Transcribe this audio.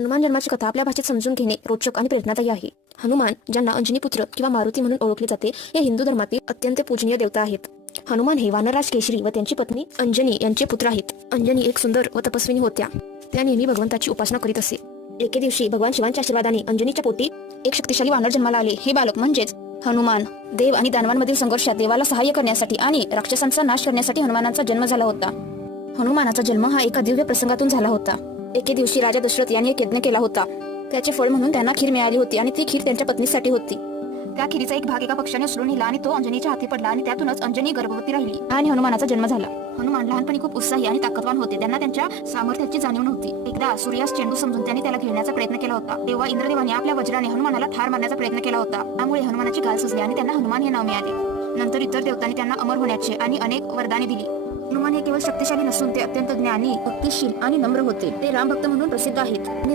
हनुमान जन्माची कथा आपल्या भाषेत समजून घेणे रोचक आणि प्रेरणादायी आहे. हनुमान, ज्यांना अंजनी पुत्र किंवा मारुती म्हणून ओळखले जाते, हे हिंदू धर्मातील अत्यंत पूजनीय देवता आहेत. हनुमान हे वानरराज केशरी व त्यांची पत्नी अंजनी यांचे पुत्र आहेत. अंजनी एक सुंदर व तपस्विनी होत्या. त्या नेहमी भगवंताची उपासना करीत असे. एके दिवशी भगवान शिवांच्या आशीर्वादाने अंजनीच्या पोटी एक शक्तिशाली वानर जन्माला आले. हे बालक म्हणजेच हनुमान. देव आणि दानवांमधील संघर्षात देवाला सहाय्य करण्यासाठी आणि राक्षसांचा नाश करण्यासाठी हनुमानाचा जन्म झाला होता. हनुमानाचा जन्म हा एका दिव्य प्रसंगातून झाला होता. एके दिवशी राजा दशरथ यांनी एक यज्ञ केला होता. त्याचे फळ म्हणून त्यांना खीर मिळाली होती आणि ती खीर त्यांच्या पत्नीसाठी होती. त्या खीरीचा एक भाग एका पक्षाने उचलून नेला आणि तो अंजनीच्या हाती पडला आणि त्यातूनच अंजनी गर्भवती राहिली आणि हनुमानाचा जन्म झाला. हनुमान लहानपणी खूप उत्साही आणि ताकदवान होते. त्यांना त्यांच्या सामर्थ्याची जाणीव नव्हती. एकदा सूर्यास चेंडू समजून त्यांनी त्याला घेण्याचा प्रयत्न केला होता. तेव्हा इंद्रदेवाने आपल्या वज्राने हनुमानाला ठार मारण्याचा प्रयत्न केला होता. त्यामुळे हनुमानाची गाल सुजली आणि त्यांना हनुमान हे नाव मिळाले. नंतर इतर देवतांनी त्यांना अमर होण्याचे आणि अनेक वरदाने दिली. हनुमान हे केवळ शक्तिशाली नसून ते अत्यंत ज्ञानी, भक्तिशील आणि नम्र होते. ते रामभक्त म्हणून प्रसिद्ध आहेत.